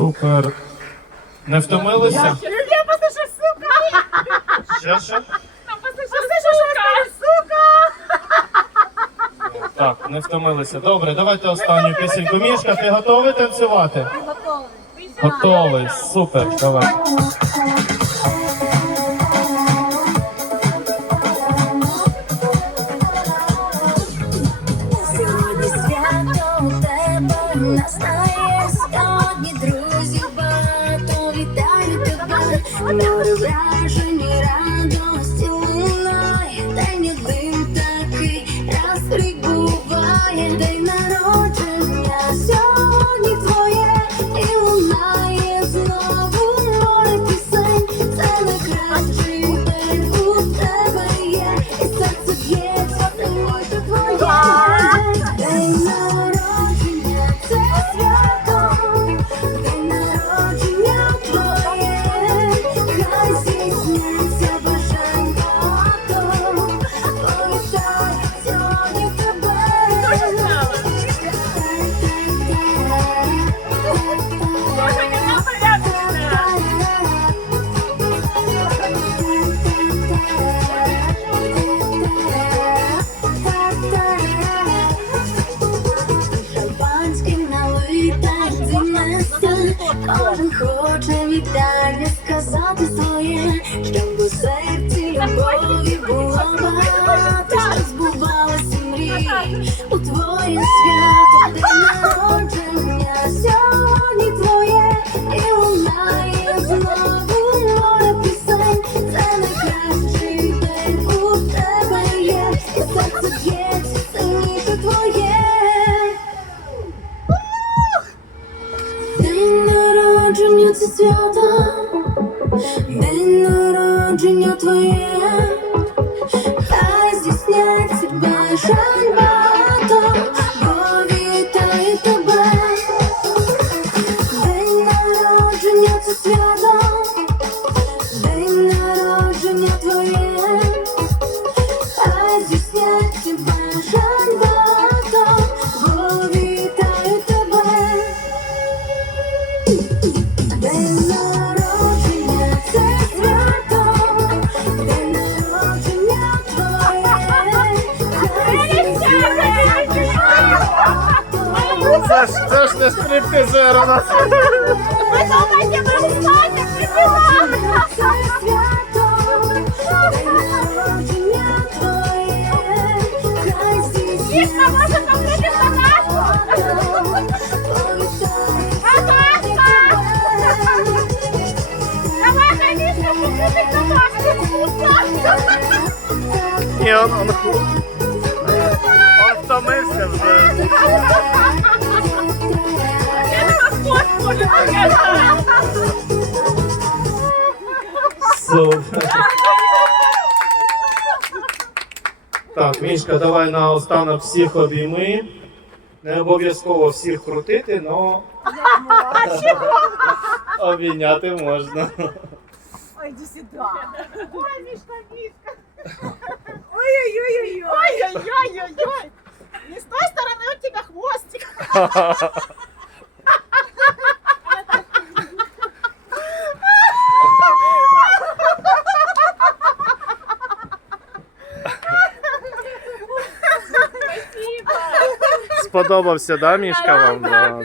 Супер. Не втомилися? Я просто сука! Ще ще? Сука! Так, не втомилися. Добре, давайте останню пісеньку. Мішка, ти готовий танцювати? Готовий. Супер, давай. Сьогодні свято у тебе настає тебе море не радості кожен хоче вітання сказати своє, щоб у серці любові було багато, збувалися мрії у твоє свято, свято, день народження твоє, хай здійсняться бажань Це ж, це ж не стриптизер у нас. Ви думаєте, канашку! Ні, он, он, он втомився вже. Так, Мішка, давай на останок всіх обійми. Не обов'язково всіх крутити, але обійняти можна. Ой, иди сюда. Ой, Мишка, Мишка. Ой-ой-ой-ой. Ой-ой-ой-ой. Не с той стороны у тебя хвостик. Сподобався, да, Мішка вам? Да,